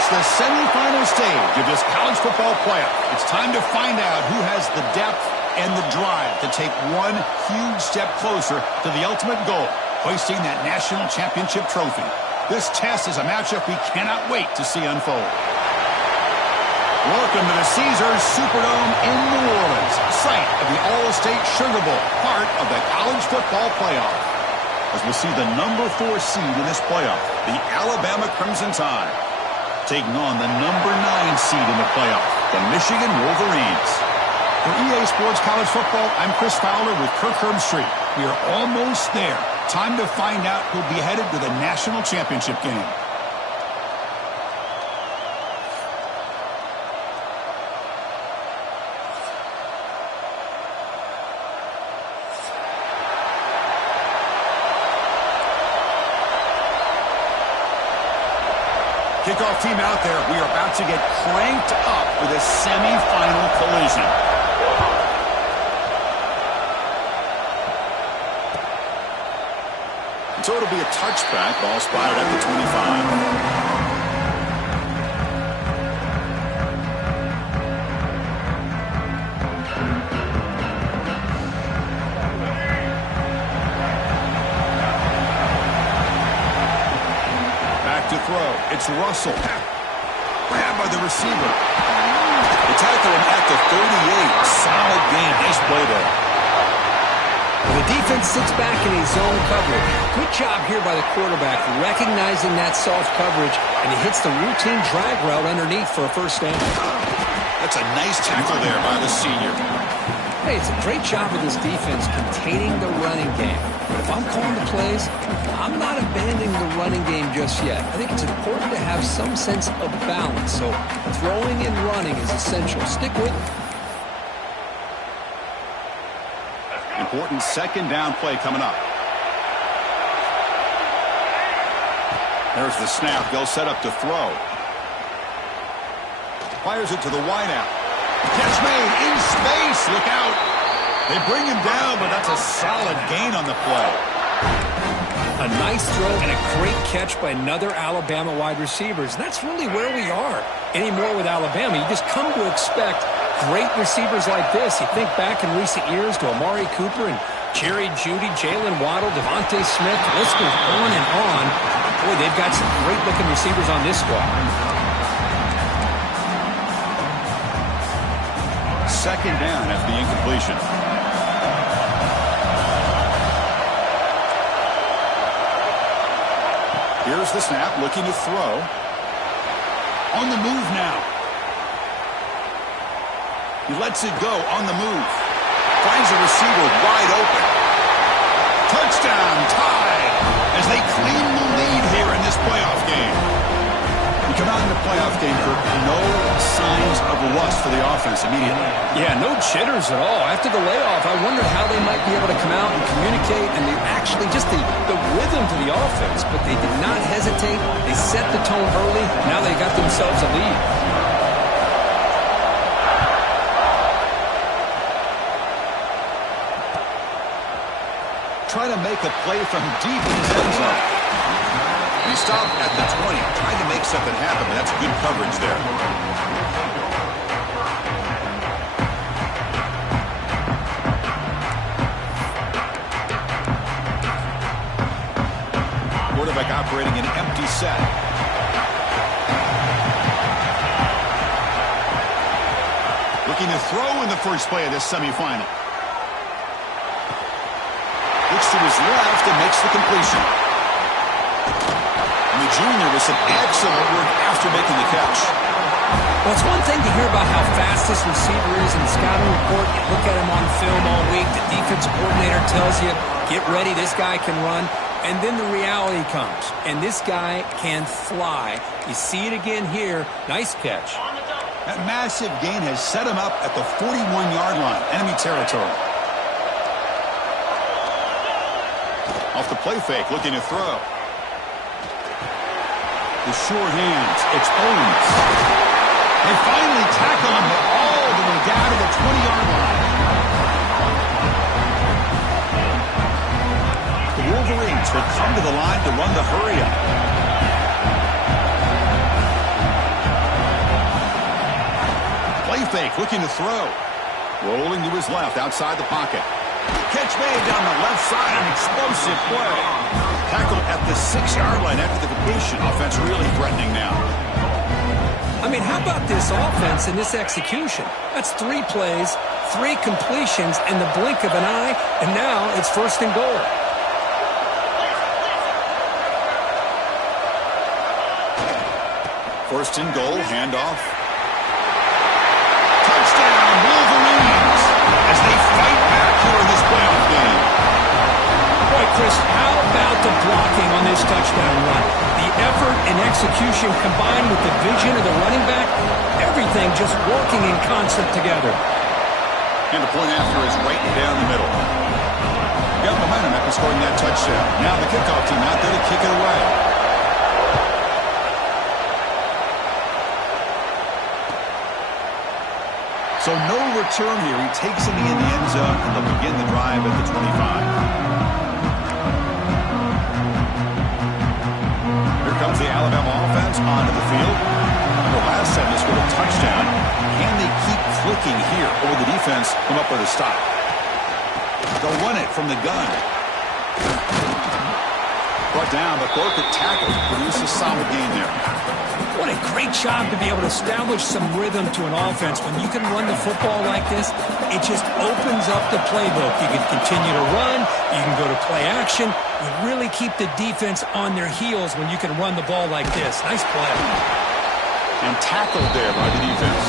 reached the semifinal stage of this college football playoff. It's time to find out who has the depth and the drive to take one huge step closer to the ultimate goal, hoisting that national championship trophy. This test is a matchup we cannot wait to see unfold. Welcome to the Caesars Superdome in New Orleans, site of the All-State Sugar Bowl, part of the college football playoff. As we'll see the number 4 seed in this playoff, the Alabama Crimson Tide, taking on the number 9 seed in the playoff, the Michigan Wolverines. For EA Sports College Football, I'm Chris Fowler with Kirk Herbstreit. We are almost there. Time to find out who'll be headed to the national championship game. Kickoff team out there. We are about to get cranked up for this semifinal collision. So it'll be a touchback. Ball spotted at the 25. It's Russell. Grabbed by the receiver. They tackle him at the 38. Solid game. Nice play there. The defense sits back in a zone coverage. Good job here by the quarterback, recognizing that soft coverage, and he hits the routine drag route underneath for a first down. That's a nice tackle there by the senior. Hey, it's a great job of this defense containing the running game. But if I'm calling the plays, I'm not abandoning the running game just yet. I think it's important to have some sense of balance. So throwing and running is essential. Stick with it. Important second down play coming up. There's the snap. They'll set up to throw. Fires it to the wideout. Catch made in space. Look out. They bring him down, but that's a solid gain on the play. A nice throw and a great catch by another Alabama wide receivers. And that's really where we are anymore with Alabama. You just come to expect great receivers like this. You think back in recent years to Amari Cooper and Jerry Jeudy, Jalen Waddle, Devontae Smith. The list goes on and on. Boy, they've got some great-looking receivers on this squad. Second down after the incompletion. Here's the snap, looking to throw. On the move now. He lets it go on the move. Finds a receiver wide open. Touchdown, Tide, as they claim the lead here in this playoff game. You come out in the playoff game, Kirk, no signs of rust for the offense immediately. Yeah, no jitters at all. After the layoff, I wondered how they might be able to come out and communicate, and they actually just the rhythm to the offense. But they did not hesitate. They set the tone early. Now they got themselves a lead. Trying to make a play from deep in his end zone. He stopped at the 20, trying to make something happen. That's good coverage there. Quarterback operating an empty set. Looking to throw in the first play of this semifinal. Looks to his left and makes the completion. And the junior with some excellent work after making the catch. Well, it's one thing to hear about how fast this receiver is in the scouting report. You look at him on film all week. The defensive coordinator tells you, get ready, this guy can run. And then the reality comes. And this guy can fly. You see it again here. Nice catch. That massive gain has set him up at the 41-yard line. Enemy territory. Off the play fake, looking to throw. The short hands, it's Owens. They finally tackle him all the way down to the 20-yard line. The Wolverines will come to the line to run the hurry-up. fake, looking to throw. Rolling to his left, outside the pocket. Catch made down the left side, an explosive play. Tackled at the 6-yard line after the completion. Offense really threatening now. I mean, how about this offense and this execution? That's 3 plays, 3 completions in the blink of an eye, and now it's 1st and goal. First and goal, handoff. Touchdown, Wolverines, as they fight back here in this playoff game. Boy, Chris, how about the blocking on this touchdown run? The effort and execution combined with the vision of the running back, everything just working in concert together. And the point after is right down the middle. Got momentum after scoring that touchdown. Now the kickoff team out there to kick it away. So no return here. He takes it in the end zone, and they'll begin the drive at the 25. Here comes the Alabama offense onto the field. The last time they scored a touchdown. Can they keep clicking here, or will the defense come up with a stop? They'll run it from the gun. Brought down, but Burke tackled. Produce a solid gain there. What a great job to be able to establish some rhythm to an offense. When you can run the football like this, it just opens up the playbook. You can continue to run. You can go to play action. You really keep the defense on their heels when you can run the ball like this. Nice play. And tackled there by the defense.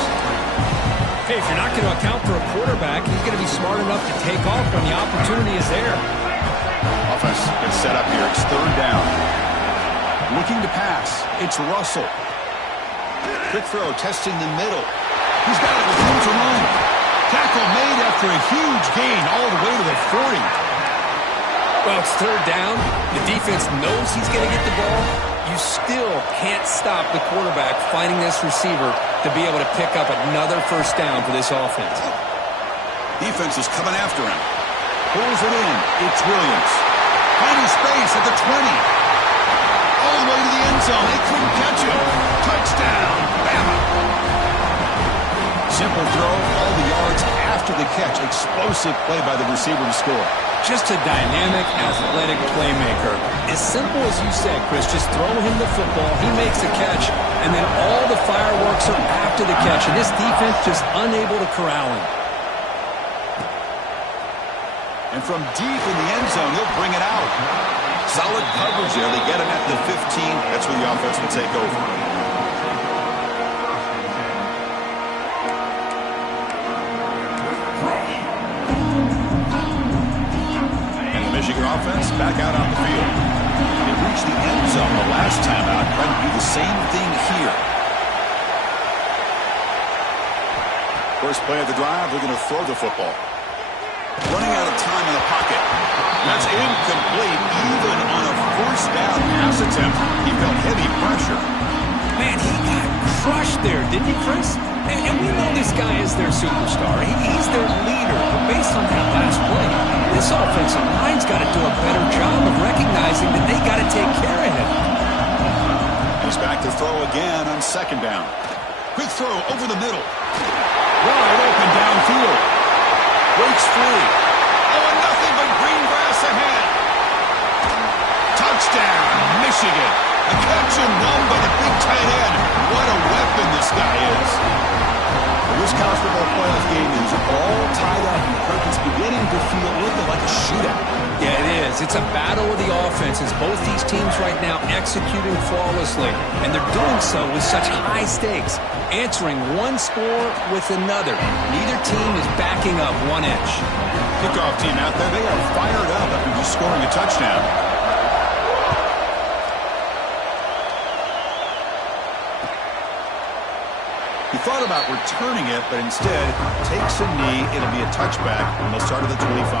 Hey, if you're not going to account for a quarterback, he's going to be smart enough to take off when the opportunity is there. Offense gets set up here. It's 3rd down. Looking to pass. It's Russell. Quick throw, testing the middle. He's got it with room to run. Tackle made after a huge gain all the way to the 40. Well, it's 3rd down. The defense knows he's going to get the ball. You still can't stop the quarterback finding this receiver to be able to pick up another 1st down for this offense. Defense is coming after him. Pulls it in. It's Williams. Finding space at the 20. All the way to the end zone. They couldn't catch him. Touchdown, Bama. Simple throw, all the yards after the catch. Explosive play by the receiver to score. Just a dynamic, athletic playmaker. As simple as you said, Chris, just throw him the football, he makes a catch, and then all the fireworks are after the catch. And this defense just unable to corral him. And from deep in the end zone, he'll bring it out. Solid coverage there. They get him at the 15. That's where the offense will take over. And the Michigan offense back out on the field. They reached the end zone the last time out. Trying to do the same thing here. First play of the drive, they're going to throw the football. Running out of time in the pocket. That's incomplete. Even on a 1st down pass attempt, he felt heavy pressure. Man, he got crushed there, didn't he, Chris? And we know this guy is their superstar. He's their leader. But based on that last play, this offensive line's got to do a better job of recognizing that they got to take care of him. He's back to throw again on 2nd down. Quick throw over the middle. Wide open downfield. Breaks free. Oh, and nothing but green grass ahead. Touchdown, Michigan. A catch and run by the big tight end. What a weapon this guy is. This college football playoff game is all tied up. It's beginning to feel a little bit like a shootout. Yeah, it is. It's a battle of the offenses. Both these teams right now executing flawlessly, and they're doing so with such high stakes, answering one score with another. Neither team is backing up 1 inch. Kickoff team out there, they are fired up after just scoring a touchdown. He thought about returning it, but instead takes a knee. It'll be a touchback, and they'll start at the 25.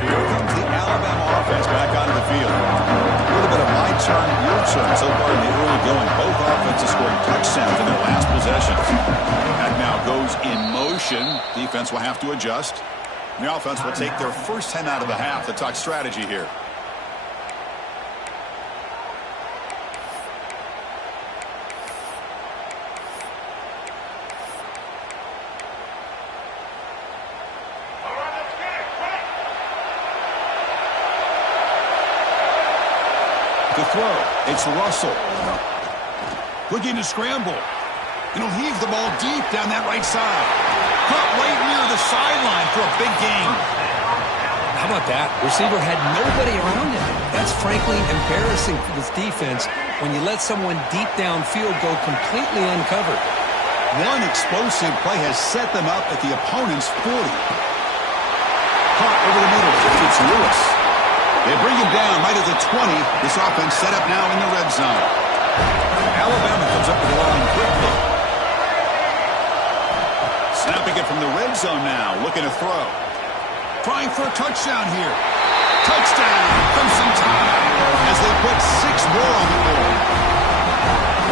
So here comes the Alabama offense back onto the field. A little bit of my turn, your turn so far in the early going. Both offenses scoring touchdowns in their last possessions. Back now goes in motion. Defense will have to adjust. The offense will take their first 10 out of the half to talk strategy here. To throw, it's Russell. Looking to scramble. And he'll heave the ball deep down that right side. Caught right near the sideline for a big gain. How about that? Receiver had nobody around him. That's frankly embarrassing for this defense when you let someone deep downfield go completely uncovered. One explosive play has set them up at the opponent's 40. Caught over the middle. It's Lewis. They bring him down right at the 20. This offense set up now in the red zone. Alabama comes up with the line quickly. Snapping it from the red zone now, looking to throw. Trying for a touchdown here. Touchdown from some time as they put 6 more on the board.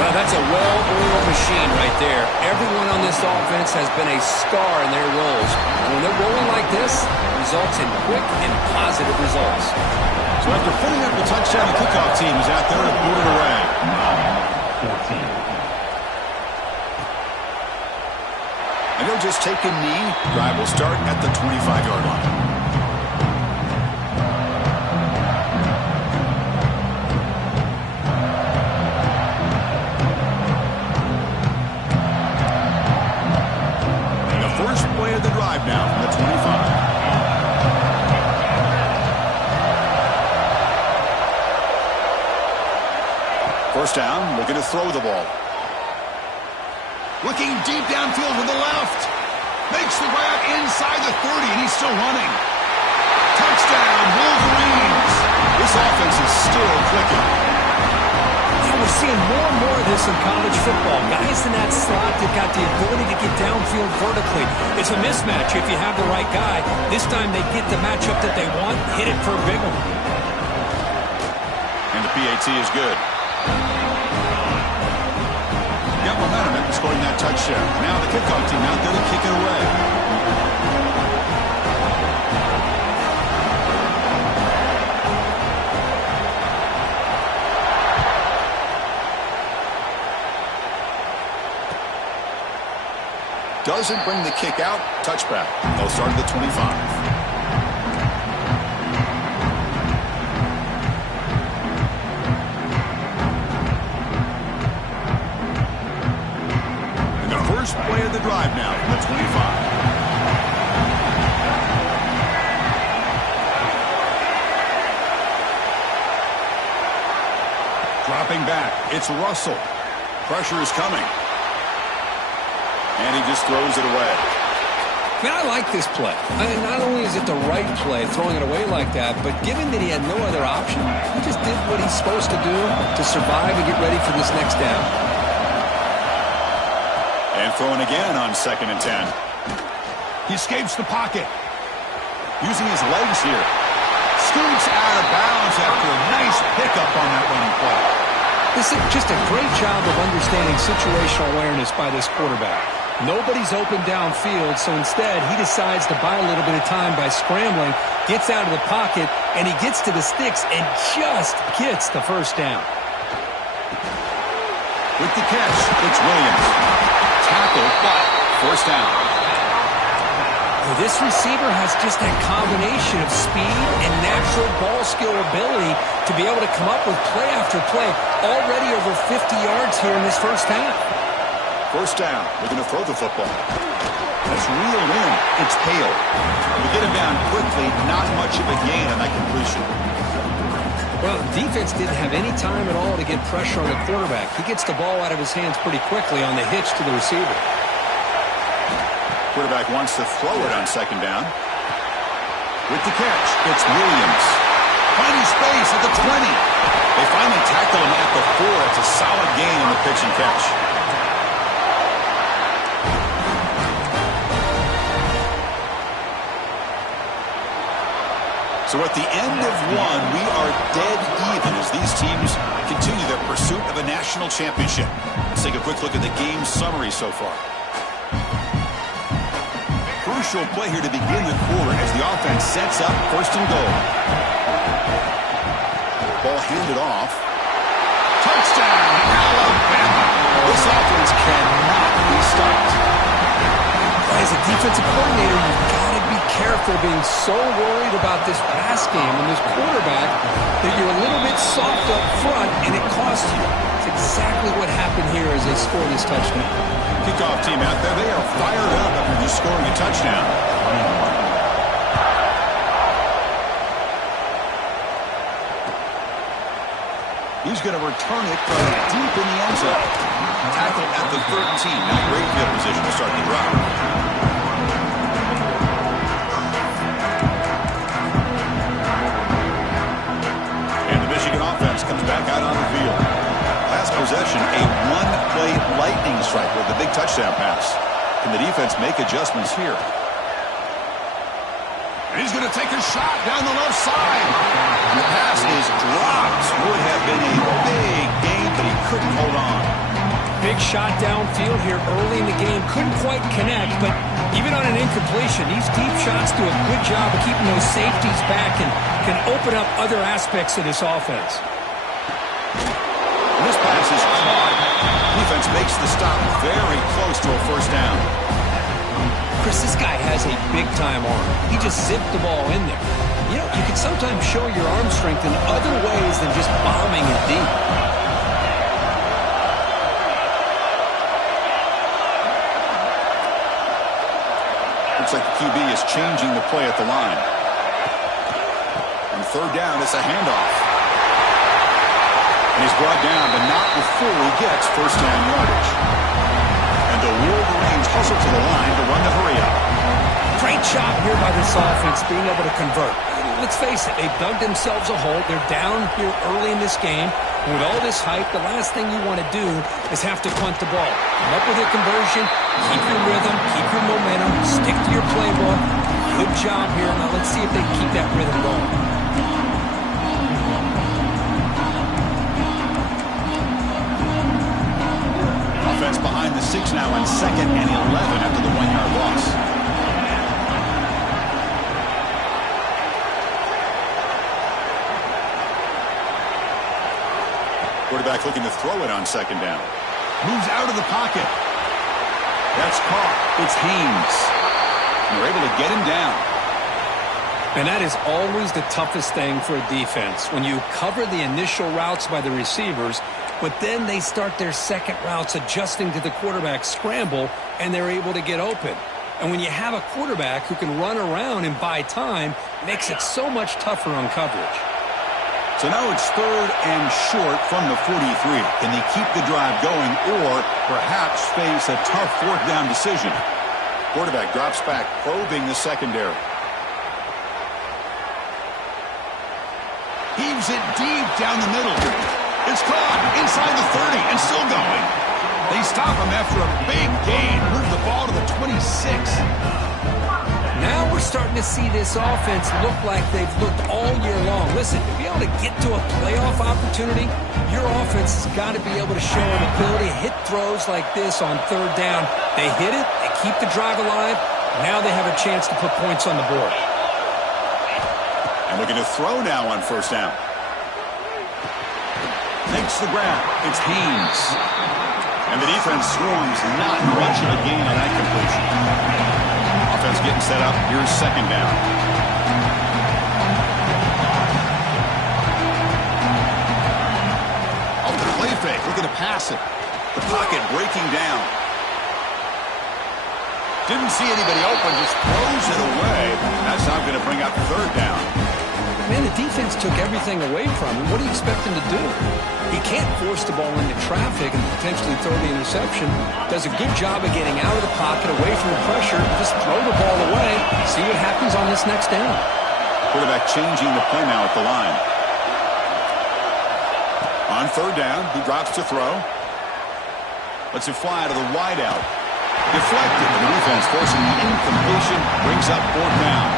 Well, that's a well-oiled machine right there. Everyone on this offense has been a star in their roles. And when they're rolling like this, it results in quick and positive results. So after putting up the touchdown, the kickoff team is out there to boot it away. 14. And they'll just take a knee. Drive will start at the 25-yard line. The drive now from the 25. First down, looking to throw the ball. Looking deep downfield with the left. Makes the grab inside the 30, and he's still running. Touchdown, Wolverines. This offense is still clicking. We're seeing more and more of this in college football. Guys in that slot that got the ability to get downfield vertically. It's a mismatch if you have the right guy. This time they get the matchup that they want, hit it for a big one. And the PAT is good. Got momentum in scoring that touchdown. Now the kickoff team out there to kick it away. Doesn't bring the kick out. Touchback. They'll start at the 25. And the first play of the drive now from the 25. Dropping back. It's Russell. Pressure is coming. And he just throws it away. Man, I like this play. Not only is it the right play, throwing it away like that, but given that he had no other option, he just did what he's supposed to do to survive and get ready for this next down. And throwing again on 2nd and 10. He escapes the pocket. Using his legs here. Scoots out of bounds after a nice pickup on that running play. This is just a great job of understanding situational awareness by this quarterback. Nobody's open downfield, so instead he decides to buy a little bit of time by scrambling, gets out of the pocket, and he gets to the sticks and just gets the first down. With the catch, it's Williams. Tackle, but first down. Well, this receiver has just that combination of speed and natural ball skill ability to be able to come up with play after play. Already over 50 yards here in this first half. First down. We're going to throw the football. That's reeled in. It's Hale. We get him down quickly. Not much of a gain on that completion. Well, the defense didn't have any time at all to get pressure on the quarterback. He gets the ball out of his hands pretty quickly on the hitch to the receiver. Quarterback wants to throw it on 2nd down. With the catch, it's Williams. Finding space at the 20. They finally tackle him at the 4. It's a solid gain on the pitch and catch. So at the end of one, we are dead even as these teams continue their pursuit of a national championship. Let's take a quick look at the game summary so far. crucial play here to begin the quarter as the offense sets up first and goal. Ball handed off. Touchdown, Alabama. This offense cannot be stopped. As a defensive coordinator, you've got to be careful being so worried about this pass game and this quarterback that you're a little bit soft up front and it costs you. It's exactly what happened here as they score this touchdown. Kickoff team out there, they are fired up after just scoring a touchdown. He's going to return it from deep in the end zone. Tackle at the 13. Now great field position to start the drive. And the Michigan offense comes back out on the field. Last possession, a one-play lightning strike with a big touchdown pass. Can the defense make adjustments here? And he's going to take a shot down the left side. And the pass is dropped. Would have been a big gain, but he couldn't hold on. Big shot downfield here early in the game. Couldn't quite connect, but even on an incompletion, these deep shots do a good job of keeping those safeties back and can open up other aspects of this offense. And this pass is caught. Defense makes the stop very close to a first down. Chris, this guy has a big-time arm. He just zipped the ball in there. You know, you can sometimes show your arm strength in other ways than just bombing it deep. Looks like the QB is changing the play at the line. On third down, it's a handoff. And he's brought down, but not before he gets first down yardage. And the Wolverines hustle to the line to run the hurry-up. Great job here by this offense being able to convert. Let's face it, they've dug themselves a hole. They're down here early in this game. And with all this hype, the last thing you want to do is have to punt the ball. Come up with a conversion, keep your rhythm, keep your momentum, stick to your playbook. Good job here. Now let's see if they can keep that rhythm going. Offense behind the 6 now on 2nd and 11 after the 1-yard loss. Quarterback looking to throw it on 2nd down. Moves out of the pocket. That's caught. It's Haynes. And they're able to get him down. And that is always the toughest thing for a defense. When you cover the initial routes by the receivers, but then they start their second routes adjusting to the quarterback scramble, and they're able to get open. And when you have a quarterback who can run around and buy time, it makes it so much tougher on coverage. So now it's 3rd and short from the 43. Can they keep the drive going or perhaps face a tough 4th down decision? Quarterback drops back, probing the secondary. Heaves it deep down the middle. It's caught inside the 30 and still going. They stop him after a big gain. Move the ball to the 26. Now we're starting to see this offense look like they've looked all year long. Listen, to be able to get to a playoff opportunity, your offense has got to be able to show an ability to hit throws like this on 3rd down. They hit it, they keep the drive alive. Now they have a chance to put points on the board. And looking to throw now on 1st down. Makes the grab. It's Haynes. And the defense swarms, not much of a gain on that completion. Offense getting set up. Here's 2nd down. Oh, the play fake. Looking to pass it. The pocket breaking down. Didn't see anybody open. Just throws it away. That's not going to bring up 3rd down. Man, the defense took everything away from him. What do you expect him to do? He can't force the ball into traffic and potentially throw the interception. Does a good job of getting out of the pocket, away from the pressure, just throw the ball away, see what happens on this next down. Quarterback changing the play now at the line. On 3rd down, he drops to throw. Lets it fly to the wideout. Deflected, and the defense forcing the incompletion, brings up 4th down.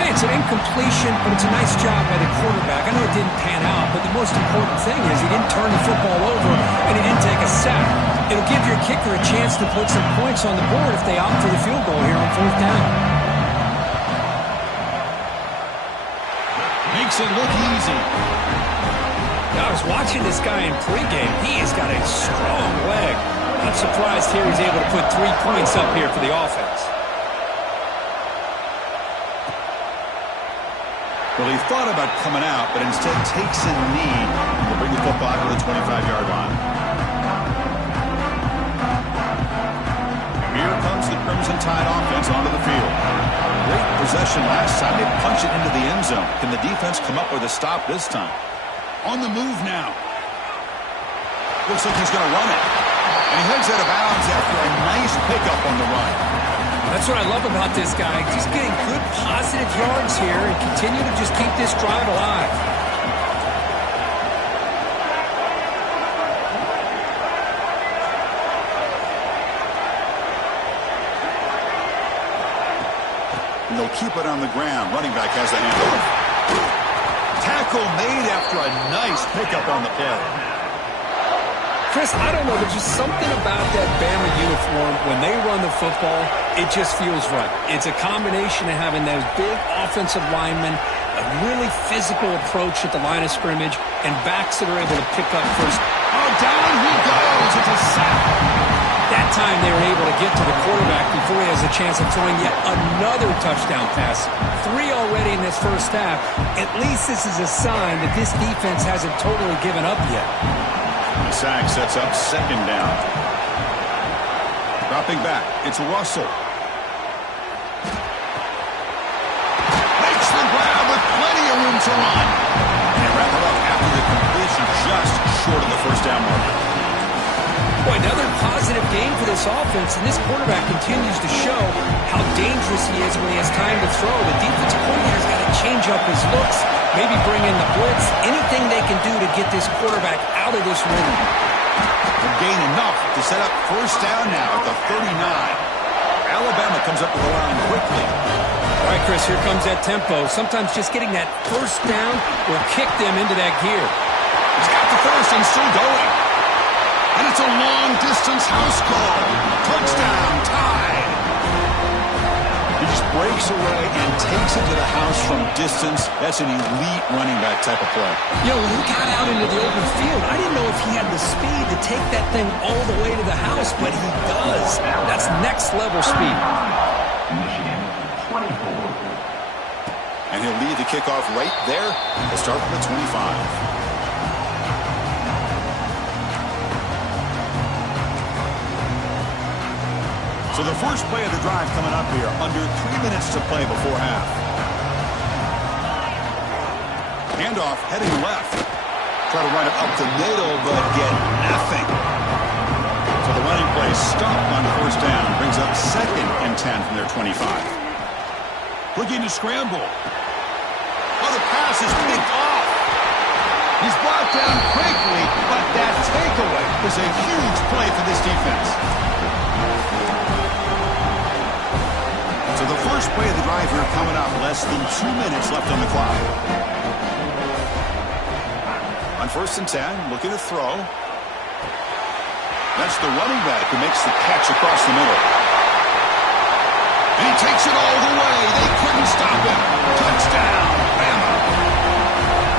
Hey, it's an incompletion, but it's a nice job by the quarterback. I know it didn't pan out, but the most important thing is he didn't turn the football over and he didn't take a sack. It'll give your kicker a chance to put some points on the board if they opt for the field goal here on 4th down. makes it look easy. I was watching this guy in pregame. He has got a strong leg. I'm surprised here he's able to put 3 points up here for the offense. Well, he thought about coming out, but instead takes a knee to bring the football to the 25-yard line. Here comes the Crimson Tide offense onto the field. Great possession last time. They punch it into the end zone. Can the defense come up with a stop this time? On the move now. Looks like he's going to run it. And he heads out of bounds after a nice pickup on the run. That's what I love about this guy. Just getting good positive yards here and continue to just keep this drive alive. And they'll keep it on the ground. Running back has the handoff. Tackle made after a nice pickup on the play. Chris, I don't know, there's just something about that Bama uniform. When they run the football, it just feels right. It's a combination of having those big offensive linemen, a really physical approach at the line of scrimmage, and backs that are able to pick up first. Oh, down he goes. It's a sack. That time they were able to get to the quarterback before he has a chance of throwing yet another touchdown pass. 3 already in this first half. At least this is a sign that this defense hasn't totally given up yet. The sack sets up second down. Dropping back, it's Russell. Makes the grab with plenty of room to run. And they wrap it up after the completion just short of the first down marker. Boy, another positive game for this offense, and this quarterback continues to show how dangerous he is when he has time to throw. The defensive coordinator's got to change up his looks, maybe bring in the blitz, anything they can do to get this quarterback out of this rhythm. They'll gain enough to set up first down now at the 39. Alabama comes up to the line quickly. All right, Chris, here comes that tempo. Sometimes just getting that first down will kick them into that gear. He's got the first and still going. And it's a long-distance house call. Touchdown, Tide. He just breaks away and takes it to the house from distance. That's an elite running back type of play. You know, when he got out into the open field, I didn't know if he had the speed to take that thing all the way to the house, but he does. That's next-level speed. Michigan, 24. And he'll lead the kickoff right there. He'll start from the 25. So the first play of the drive coming up here, under 3 minutes to play before half. Handoff heading left. Try to run it up the middle, but get nothing. So the running play stopped on first down. Brings up 2nd and 10 from their 25. Looking to scramble. Oh, the pass is picked off. He's brought down quickly, but that takeaway is a huge play for this defense. So the first play of the drive here coming up. Less than 2 minutes left on the clock. On 1st and 10, looking to throw. That's the running back who makes the catch across the middle. And he takes it all the way. They couldn't stop him. Touchdown, Bama.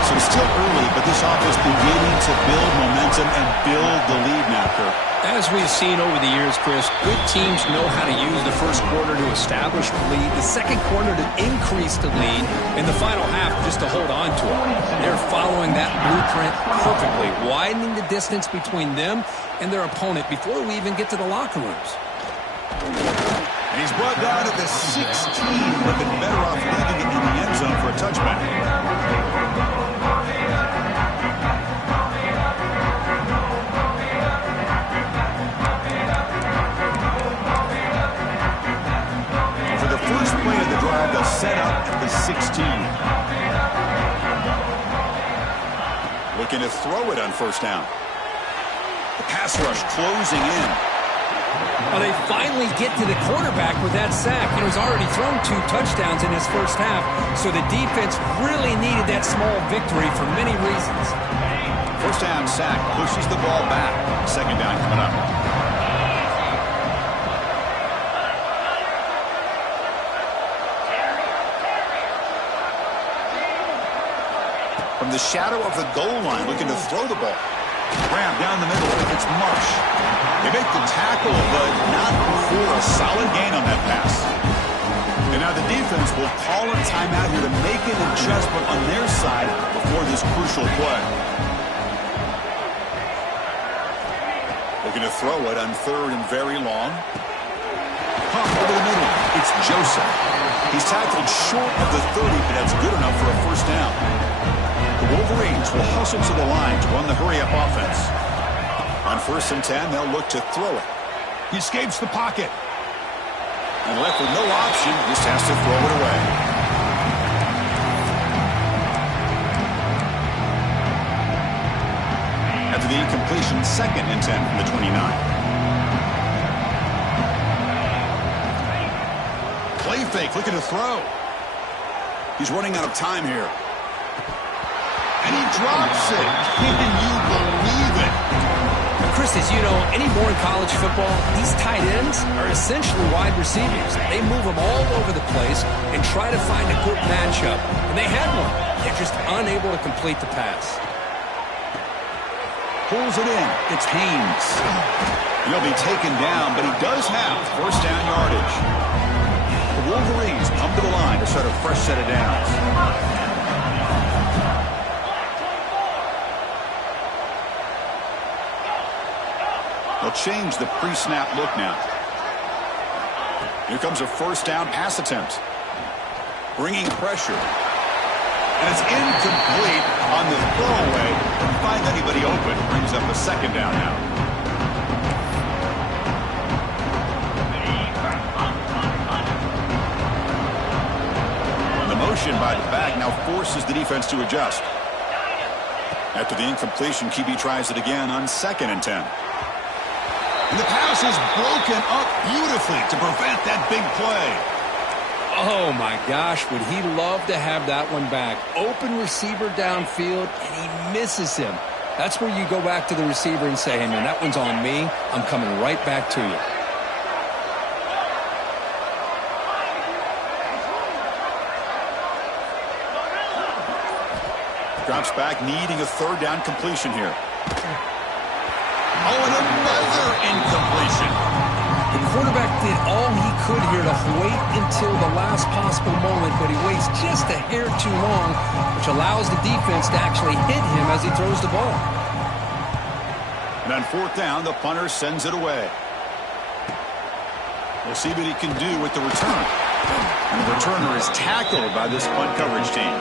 So it's still early, but this offense beginning to build momentum and build the lead now, Kirk. As we've seen over the years, Chris, good teams know how to use the first quarter to establish the lead, the second quarter to increase the lead, and the final half just to hold on to it. They're following that blueprint perfectly, widening the distance between them and their opponent before we even get to the locker rooms. And he's brought down to the 16. Would have been better off leaving it in the end zone for a touchback. For the first play of the drive, they'll set up at the 16. Looking to throw it on first down. The pass rush closing in. Well, they finally get to the quarterback with that sack. You know, he's already thrown 2 touchdowns in his first half, so the defense really needed that small victory for many reasons. First down sack pushes the ball back. Second down coming up. From the shadow of the goal line, looking to throw the ball. Grab down the middle. It's Marsh. They make the tackle, but not before a solid gain on that pass. And now the defense will call a timeout here to make an adjustment on their side before this crucial play. Looking to throw it on 3rd and very long. Pump over the middle. It's Joseph. He's tackled short of the 30, but that's good enough for a first down. The Wolverines will hustle to the line to run the hurry-up offense. On 1st and 10, they'll look to throw it. He escapes the pocket. And left with no option, just has to throw it away. After the incompletion, 2nd and 10 from the 29. Play fake, looking to throw. He's running out of time here. And he drops it. Can you believe it? Chris, as you know, anymore in college football, these tight ends are essentially wide receivers. They move them all over the place and try to find a good matchup. And they had one. They're just unable to complete the pass. Pulls it in. It's Haynes. He'll be taken down, but he does have first down yardage. The Wolverines come to the line to start a fresh set of downs. They'll change the pre-snap look now. Here comes a first down pass attempt. Bringing pressure. And it's incomplete on the throwaway. Couldn't find anybody open. Brings up a 2nd down now. The motion by the back now forces the defense to adjust. After the incompletion, QB tries it again on 2nd and 10. And the pass is broken up beautifully to prevent that big play. Oh, my gosh, would he love to have that one back. Open receiver downfield, and he misses him. That's where you go back to the receiver and say, hey, man, that one's on me. I'm coming right back to you. Drops back, needing a 3rd down completion here. Oh, and another incompletion. The quarterback did all he could here to wait until the last possible moment, but he waits just a hair too long, which allows the defense to actually hit him as he throws the ball. And on 4th down, the punter sends it away. We'll see what he can do with the return. And the returner is tackled by this punt coverage team.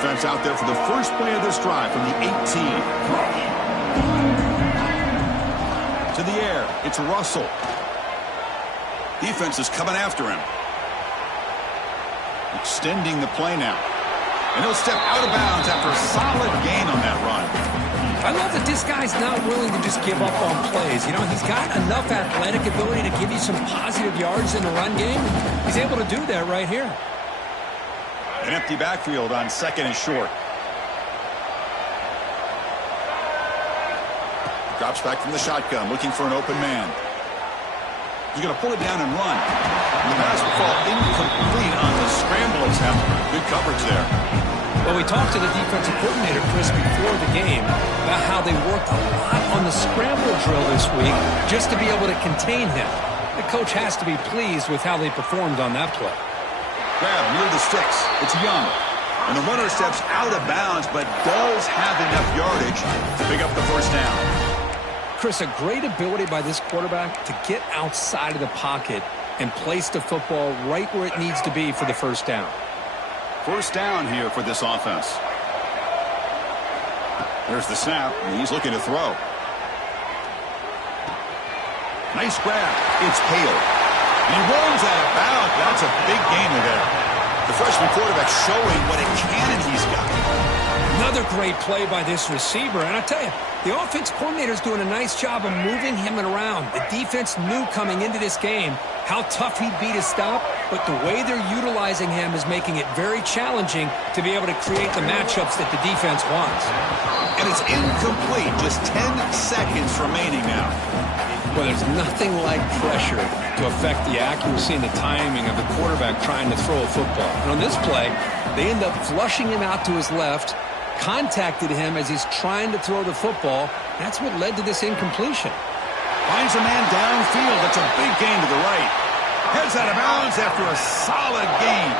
Offense out there for the first play of this drive from the 18. To the air, it's Russell. Defense is coming after him. Extending the play now. And he'll step out of bounds after a solid gain on that run. I love that this guy's not willing to just give up on plays. You know, he's got enough athletic ability to give you some positive yards in the run game. He's able to do that right here. An empty backfield on 2nd and short. Drops back from the shotgun, looking for an open man. He's going to pull it down and run. And the pass will fall incomplete on the scramble attempt. Good coverage there. Well, we talked to the defensive coordinator, Chris, before the game about how they worked a lot on the scramble drill this week just to be able to contain him. The coach has to be pleased with how they performed on that play. Grab near the sticks. It's Young. And the runner steps out of bounds, but does have enough yardage to pick up the first down. Chris, a great ability by this quarterback to get outside of the pocket and place the football right where it needs to be for the first down. First down here for this offense. There's the snap, and he's looking to throw. Nice grab. It's Hale. And he rolls out of bounds. That's a big gain there. The freshman quarterback showing what a cannon he's got. Another great play by this receiver. And I tell you, the offense coordinator's doing a nice job of moving him around. The defense knew coming into this game how tough he'd be to stop, but the way they're utilizing him is making it very challenging to be able to create the matchups that the defense wants. And it's incomplete. Just 10 seconds remaining now. Well, there's nothing like pressure to affect the accuracy and the timing of the quarterback trying to throw a football. And on this play, they end up flushing him out to his left, contacted him as he's trying to throw the football. That's what led to this incompletion. Finds a man downfield. That's a big gain to the right. Heads out of bounds after a solid gain.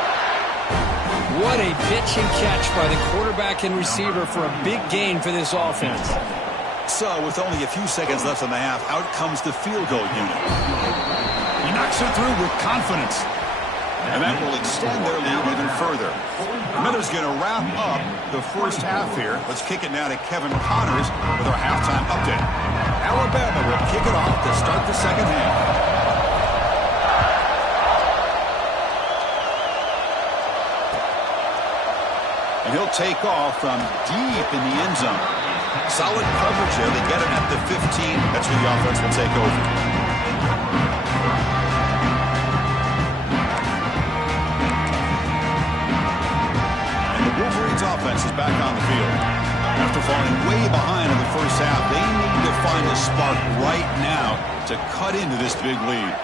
What a pitch and catch by the quarterback and receiver for a big gain for this offense. So, with only a few seconds left in the half, out comes the field goal unit. He knocks it through with confidence. And that will extend their lead even further. Miller's going to wrap up the first half here. Let's kick it now to Kevin Connors with our halftime update. Alabama will kick it off to start the second half. And he'll take off from deep in the end zone. Solid coverage there. They get him at the 15. That's where the offense will take over. And the Wolverines offense is back on the field. After falling way behind in the first half, they need to find a spark right now to cut into this big lead.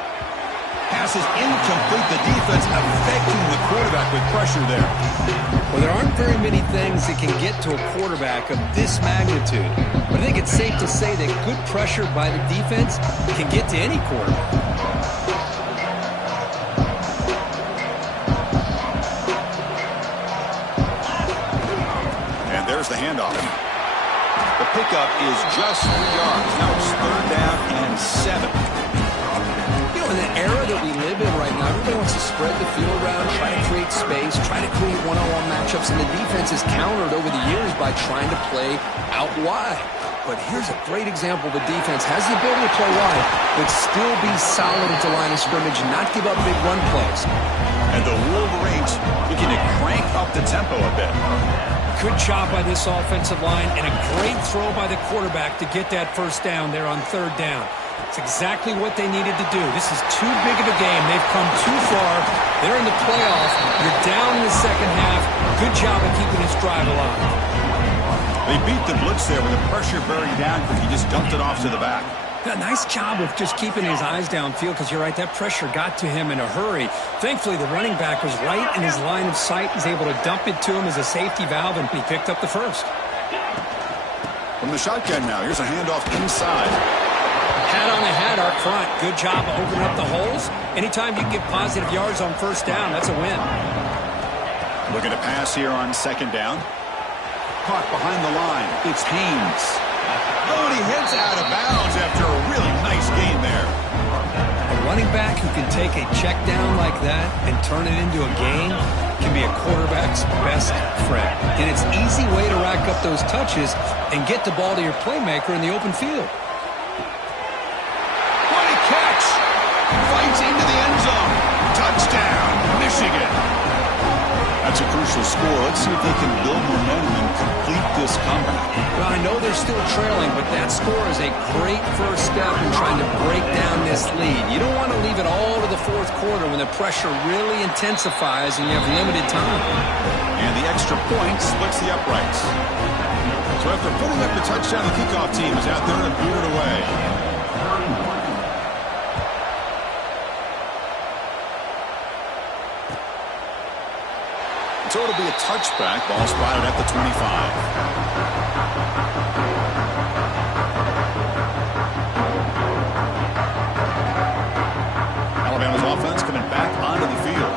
Pass is incomplete. The defense affecting the quarterback with pressure there. Well, there aren't very many things that can get to a quarterback of this magnitude. But I think it's safe to say that good pressure by the defense can get to any quarterback. And there's the handoff. The pickup is just 3 yards. Now it's third down and 7. In the era that we live in right now, everybody wants to spread the field around, try to create space, try to create one-on-one matchups, and the defense is countered over the years by trying to play out wide. But here's a great example. The defense has the ability to play wide, but still be solid at the line of scrimmage and not give up big run plays. And the Wolverines looking to crank up the tempo a bit. Good job by this offensive line, and a great throw by the quarterback to get that first down there on third down. It's exactly what they needed to do. This is too big of a game. They've come too far. They're in the playoff. You're down in the second half. Good job of keeping this drive alive. They beat the blitz there with the pressure bearing down because he just dumped it off to the back. A nice job of just keeping his eyes downfield because you're right, that pressure got to him in a hurry. Thankfully, the running back was right in his line of sight. He's able to dump it to him as a safety valve, and he picked up the first. From the shotgun now, here's a handoff inside. Hat on a hat up front. Good job of opening up the holes. Anytime you can get positive yards on first down, that's a win. Looking to pass here on second down. Caught behind the line. It's Haynes. Oh, and he heads out of bounds after a really nice gain there. A running back who can take a check down like that and turn it into a gain can be a quarterback's best friend. And it's an easy way to rack up those touches and get the ball to your playmaker in the open field. Fights into the end zone. Touchdown, Michigan. That's a crucial score. Let's see if they can build momentum and complete this comeback. Well, I know they're still trailing, but that score is a great first step in trying to break down this lead. You don't want to leave it all to the fourth quarter when the pressure really intensifies and you have limited time. And the extra point splits the uprights. So after putting up the touchdown, the kickoff team is out there to boot it away. So it'll be a touchback. Ball spotted at the 25. Alabama's offense coming back onto the field.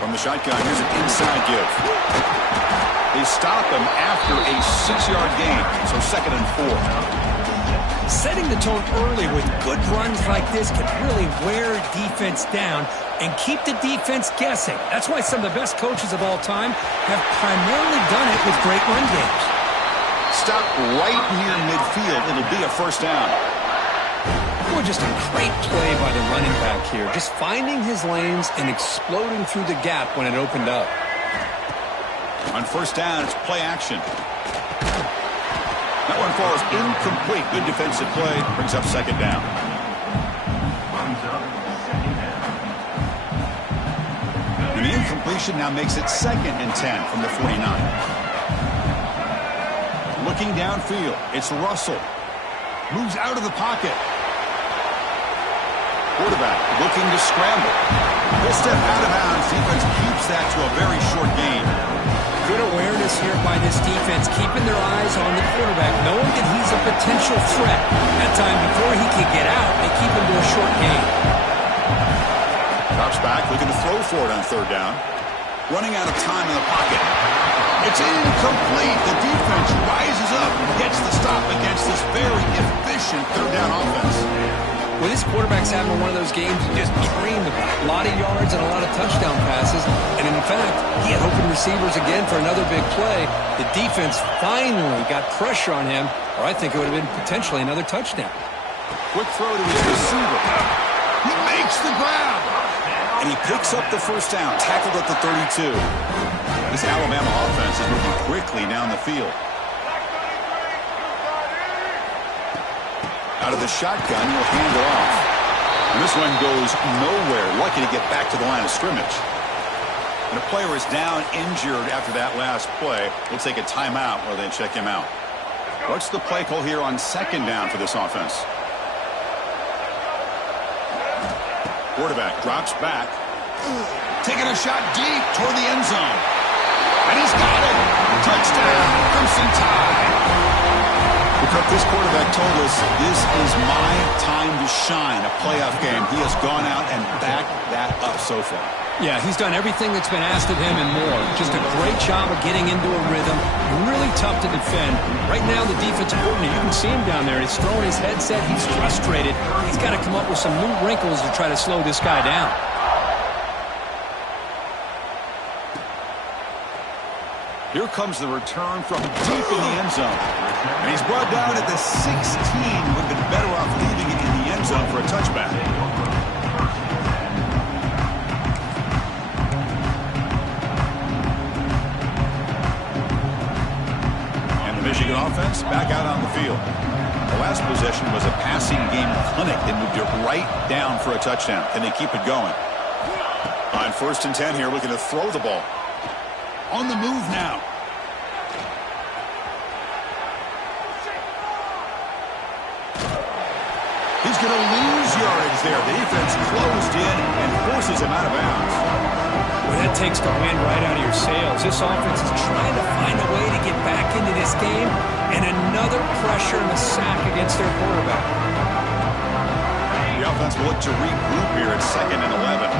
From the shotgun, here's an inside give. They stop him after a 6-yard gain. So second and 4. Setting the tone early with good runs like this can really wear defense down and keep the defense guessing. That's why some of the best coaches of all time have primarily done it with great run games. Stop right near midfield. It'll be a first down. Well, just a great play by the running back here. Just finding his lanes and exploding through the gap when it opened up. On first down, it's play action. That one falls incomplete. Good defensive play. Brings up second down. And the incompletion now makes it 2nd and 10 from the 49. Looking downfield, it's Russell. Moves out of the pocket. Quarterback looking to scramble. He'll step out of bounds. Defense keeps that to a very short gain. Good awareness here by this defense, keeping their eyes on the quarterback, knowing that he's a potential threat. That time before he can get out, they keep him to a short gain. Drops back, looking to throw for it on 3rd down. Running out of time in the pocket. It's incomplete. The defense rises up and gets the stop against this very efficient 3rd down offense. Well, this quarterback's having one of those games you just dreamed about. A lot of yards and a lot of touchdown passes. And in fact, he had open receivers again for another big play. The defense finally got pressure on him, or I think it would have been potentially another touchdown. Quick throw to his receiver. He makes the grab. And he picks up the 1st down, tackled at the 32. This Alabama offense is moving quickly down the field. Out of the shotgun, he'll hand it off. And this one goes nowhere. Lucky to get back to the line of scrimmage. And a player is down injured after that last play. We'll take a timeout while they check him out. What's the play call here on 2nd down for this offense? Quarterback drops back. Taking a shot deep toward the end zone. And he's got it. Touchdown, Crimson Tide. This quarterback told us this is my time to shine, a playoff game. He has gone out and backed that up so far. Yeah, he's done everything that's been asked of him and more. Just a great job of getting into a rhythm. Really tough to defend. Right now, the defensive coordinator, you can see him down there. He's throwing his headset. He's frustrated. He's got to come up with some new wrinkles to try to slow this guy down. Here comes the return from deep in the end zone. And he's brought down at the 16. Would have been better off leaving it in the end zone for a touchback. And the Michigan offense back out on the field. The last possession was a passing game clinic. They moved it right down for a touchdown. Can they keep it going? On 1st and 10 here, looking to throw the ball. On the move now. He's going to lose yardage there. The defense closed in and forces him out of bounds. Well, that takes the wind right out of your sails. This offense is trying to find a way to get back into this game, and another pressure and a sack against their quarterback. The offense will look to regroup here at 2nd and 11.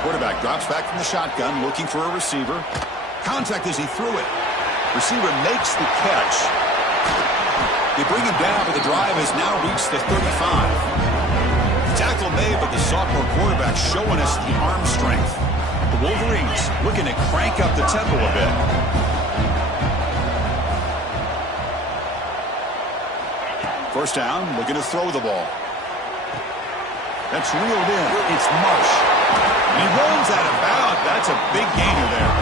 Quarterback drops back from the shotgun, looking for a receiver. Contact as he threw it. Receiver makes the catch. They bring him down, but the drive has now reached the 35. The tackle made, but the sophomore quarterback showing us the arm strength. The Wolverines looking to crank up the tempo a bit. First down, looking to throw the ball. That's reeled in. It's Marsh. And he runs out of bounds. That's a big gainer there.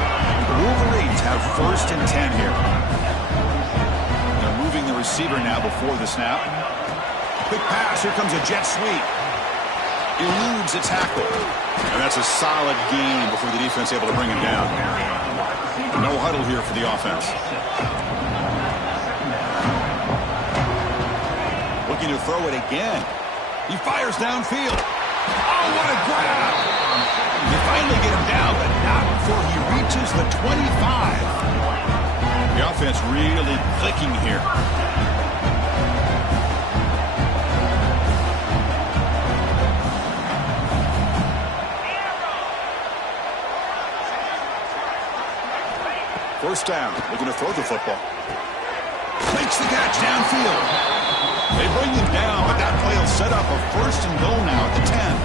The Wolverines have 1st and 10 here. They're moving the receiver now before the snap. Quick pass. Here comes a jet sweep. Eludes a tackle. And that's a solid gain before the defense able to bring him down. No huddle here for the offense. Looking to throw it again. He fires downfield. Oh, what a grab! They finally get him down, but not before he reaches the 25. The offense really clicking here. First down, looking to throw the football. Makes the catch downfield. They bring him down, but that play will set up a 1st and goal now at the 10.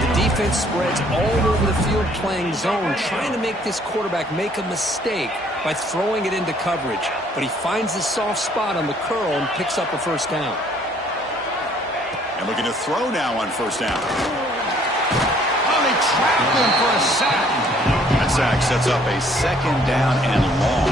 The defense spreads all over the field playing zone, trying to make this quarterback make a mistake by throwing it into coverage. But he finds the soft spot on the curl and picks up a 1st down. And looking to throw now on 1st down. Oh, they trapped him for a sack. That sack sets up a 2nd down and long.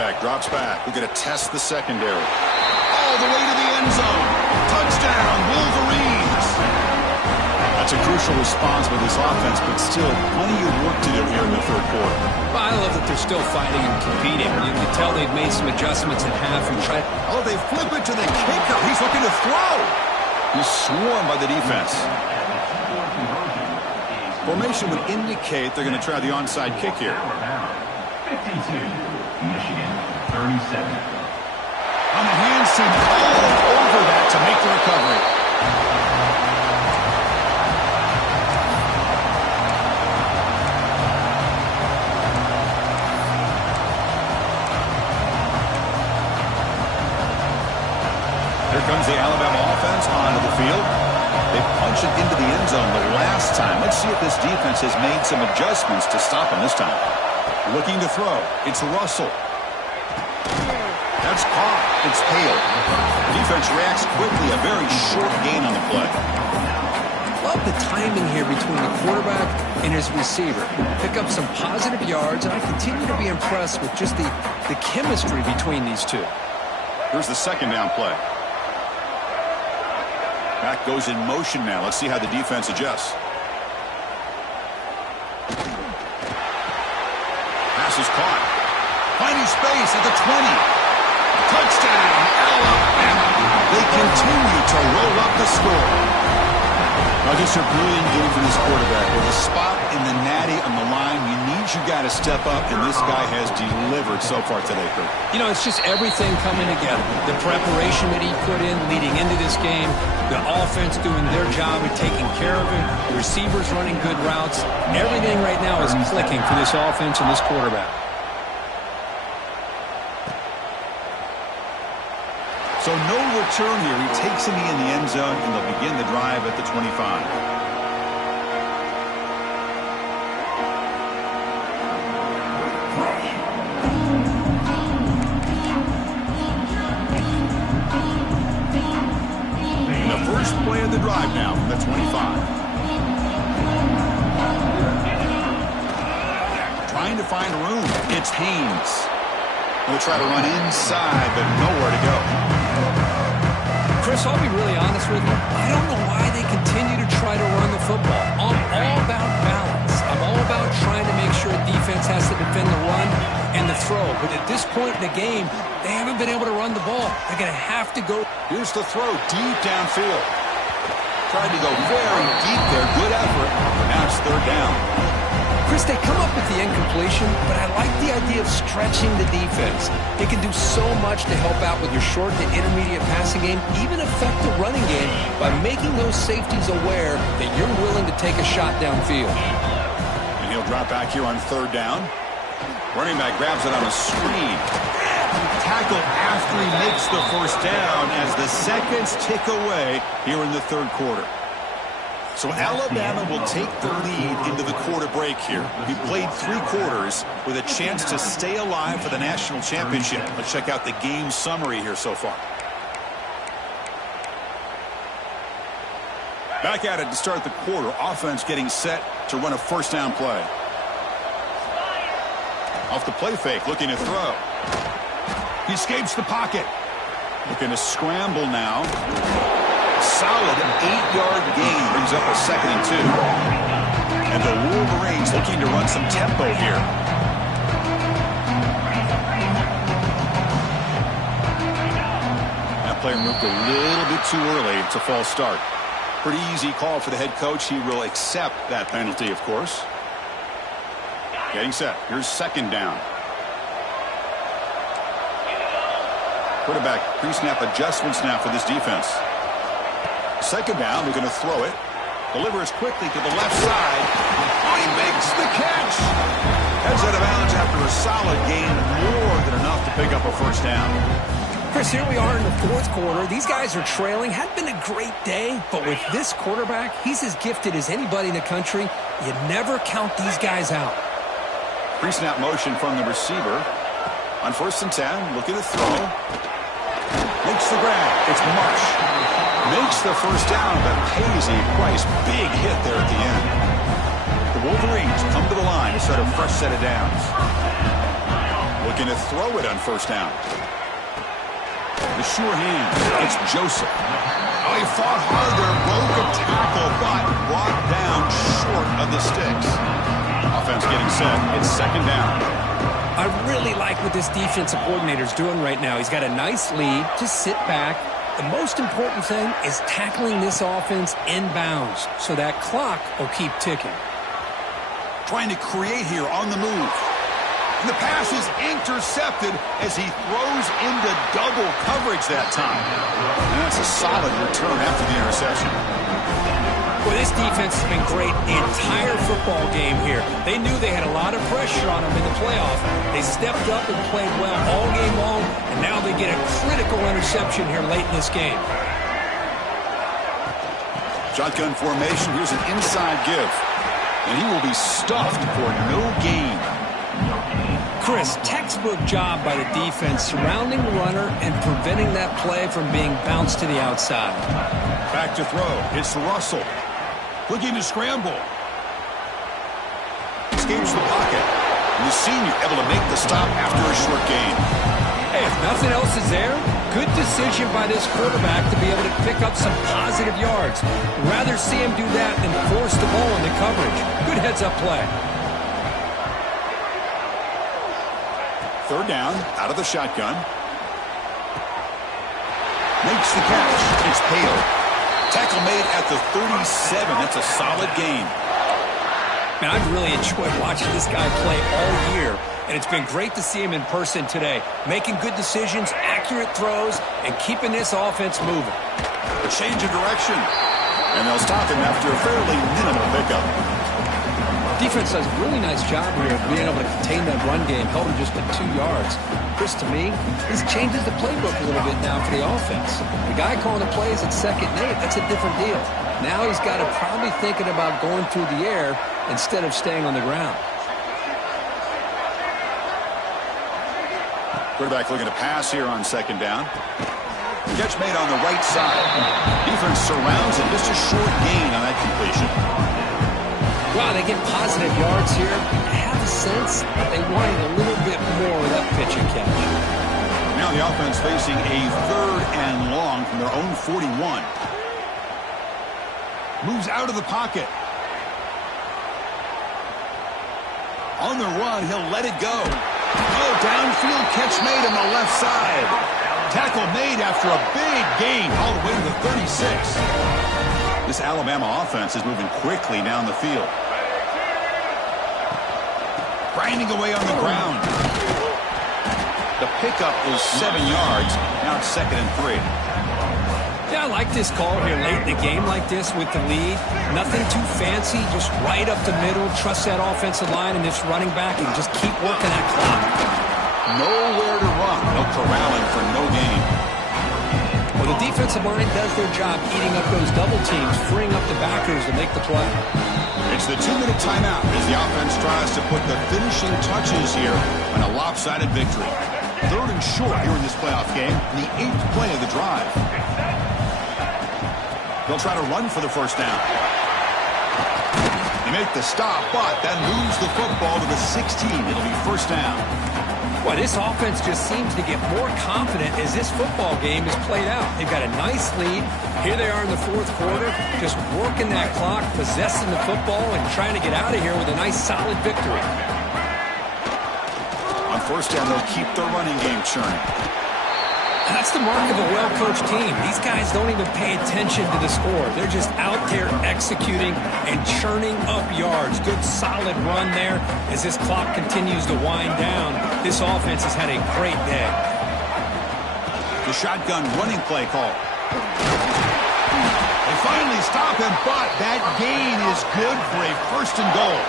quarterback drops back. We're going to test the secondary. All the way to the end zone. Touchdown, Wolverines. That's a crucial response by this offense, but still plenty of work to do here in the third quarter. Well, I love that they're still fighting and competing. You can tell they've made some adjustments at half and tried. Oh, they flip it to the kicker. He's looking to throw. He's swarmed by the defense. Formation would indicate they're going to try the onside kick here. 52, Michigan, 37. On the hands team all over that to make the recovery. Here comes the Alabama offense onto the field. They punch it into the end zone the last time. Let's see if this defense has made some adjustments to stop them this time. Looking to throw. It's Russell. That's caught. It's Hale. Defense reacts quickly. A very short gain on the play. Love the timing here between the quarterback and his receiver. Pick up some positive yards, and I continue to be impressed with just the chemistry between these two. Here's the second down play. Back goes in motion now. Let's see how the defense adjusts. Pass is caught. Finding space at the 20. Touchdown, Alabama. They continue to roll up the score. Now, just a brilliant game for this quarterback. With a spot in the natty on the line, you need your guy to step up, and this guy has delivered so far today, Kurt. You know, it's just everything coming together. The preparation that he put in leading into this game, the offense doing their job of taking care of it, the receivers running good routes. Everything right now is clicking for this offense and this quarterback. So no return here. He takes him in the end zone, and they'll begin the drive at the 25. And the first play of the drive now from the 25. Trying to find room. It's Haynes. We'll try to run inside, but nowhere to go. Chris, I'll be really honest with you. I don't know why they continue to try to run the football. I'm all about balance. I'm all about trying to make sure defense has to defend the run and the throw. But at this point in the game, they haven't been able to run the ball. They're going to have to go. Here's the throw deep downfield. Tried to go very deep there. Good effort. Now it's third down. Chris, they come up with the incompletion, but I like the idea of stretching the defense. It can do so much to help out with your short to intermediate passing game, even affect the running game by making those safeties aware that you're willing to take a shot downfield. And he'll drop back here on third down. Running back grabs it on a screen. Tackle after he makes the first down as the seconds tick away here in the third quarter. So Alabama will take the lead into the quarter break here. He played 3 quarters with a chance to stay alive for the national championship. Let's check out the game summary here so far. Back at it to start the quarter. Offense getting set to run a first down play. Off the play fake, looking to throw. He escapes the pocket. Looking to scramble now. Solid 8-yard gain, brings up a 2nd and 2. And the Wolverines looking to run some tempo here. That player moved a little bit too early. It's a false start. Pretty easy call for the head coach. He will accept that penalty, of course. Getting set. Here's second down. Quarterback pre-snap adjustments now for this defense. Second down, we're going to throw it. Delivers quickly to the left side. Oh, he makes the catch. Heads out of bounds after a solid gain, more than enough to pick up a first down. Chris, here we are in the fourth quarter. These guys are trailing. Hadn't been a great day, but with this quarterback, he's as gifted as anybody in the country. You never count these guys out. Pre-snap motion from the receiver. On 1st and 10, looking to throw. Makes the grab. It's Marsh. Makes the first down, but pays a price. Big hit there at the end. The Wolverines come to the line to start a fresh set of downs. Looking to throw it on first down. The sure hand. It's Joseph. Oh, he fought hard there. Broke a tackle, but brought down short of the sticks. Offense getting set. It's second down. I really like what this defensive coordinator's doing right now. He's got a nice lead. Just sit back. The most important thing is tackling this offense inbounds so that clock will keep ticking. Trying to create here on the move. And the pass is intercepted as he throws into double coverage that time. And that's a solid return after the interception. Well, this defense has been great the entire football game here. They knew they had a lot of pressure on them in the playoff. They stepped up and played well all game long, and now they get a critical interception here late in this game. Shotgun formation. Here's an inside give. And he will be stuffed for no gain. Chris, textbook job by the defense surrounding the runner and preventing that play from being bounced to the outside. Back to throw. It's Russell. Looking to scramble. Escapes the pocket. And the senior able to make the stop after a short gain. Hey, if nothing else is there, good decision by this quarterback to be able to pick up some positive yards. Rather see him do that than force the ball into coverage. Good heads-up play. Third down, out of the shotgun. Makes the catch. It's Hale. Tackle made at the 37. That's a solid gain. Man, I've really enjoyed watching this guy play all year, and it's been great to see him in person today. Making good decisions, accurate throws, and keeping this offense moving. A change of direction. And they'll stop him after a fairly minimal pickup. Defense does a really nice job here of being able to contain that run game, held him just at 2 yards. Chris, to me, this changes the playbook a little bit now for the offense. The guy calling the plays at 2nd and 8, that's a different deal. Now he's got to probably thinking about going through the air instead of staying on the ground. Quarterback looking to pass here on 2nd down. Catch made on the right side. Defense surrounds it. Just a short gain on that completion. Wow, they get positive yards here. I have a sense that they wanted a little bit more with that pitch and catch. Now the offense facing a 3rd and long from their own 41. Moves out of the pocket. On the run, he'll let it go. Oh, downfield catch made on the left side. Tackle made after a big gain all the way to the 36. This Alabama offense is moving quickly down the field. Grinding away on the ground. The pickup was 7 yards. Now it's 2nd and 3. Yeah, I like this call here late in the game like this with the lead. Nothing too fancy, just right up the middle. Trust that offensive line and this running back and just keep working that clock. Nowhere to run. No corralling for no gain. Well, the defensive line does their job eating up those double teams, freeing up the backers to make the play. It's the 2-minute timeout as the offense tries to put the finishing touches here on a lopsided victory. 3rd and short here in this playoff game, the 8th play of the drive. They'll try to run for the first down. They make the stop, but that moves the football to the 16. It'll be first down. Well, this offense just seems to get more confident as this football game is played out. They've got a nice lead. Here they are in the 4th quarter, just working that clock, possessing the football, and trying to get out of here with a nice, solid victory. On first down, they'll keep their running game churning. That's the mark of a well-coached team. These guys don't even pay attention to the score. They're just out there executing and churning up yards. Good, solid run there as this clock continues to wind down. This offense has had a great day. The shotgun running play call. They finally stop him, but that gain is good for a 1st and goal.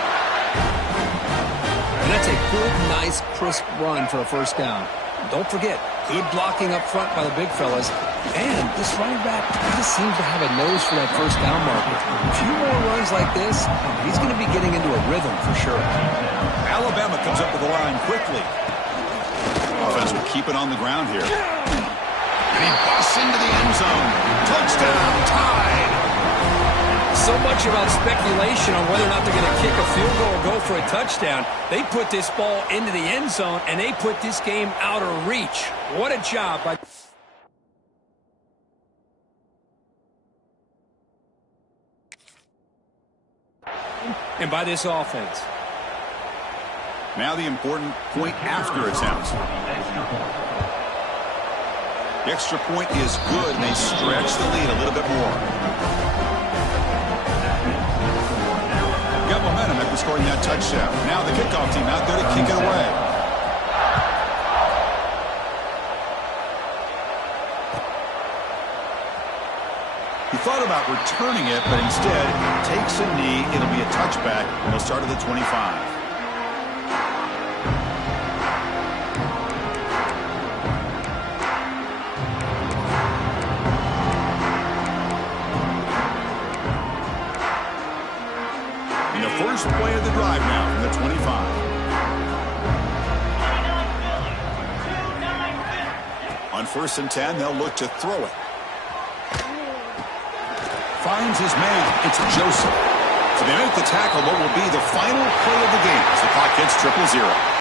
And that's a good, nice, crisp run for a first down. Don't forget, good blocking up front by the big fellas. And this running back just seems to have a nose for that first down marker. A few more runs like this, he's going to be getting into a rhythm for sure. Alabama comes up with the line quickly. Offense will keep it on the ground here. And he busts into the end zone. Touchdown, tied. so much about speculation on whether or not they're going to kick a field goal or go for a touchdown. They put this ball into the end zone, and they put this game out of reach. What a job by... and by this offense. Now the important point after attempt. The extra point is good, and they stretch the lead a little bit more. Got momentum after scoring that touchdown. Now the kickoff team out there to kick it away. He thought about returning it, but instead takes a knee. It'll be a touchback, and he'll start at the 25. First play of the drive now from the 25. On 1st and 10, they'll look to throw it. Finds his man. It's Joseph. So they make the tackle, what will be the final play of the game as the clock hits 0-0.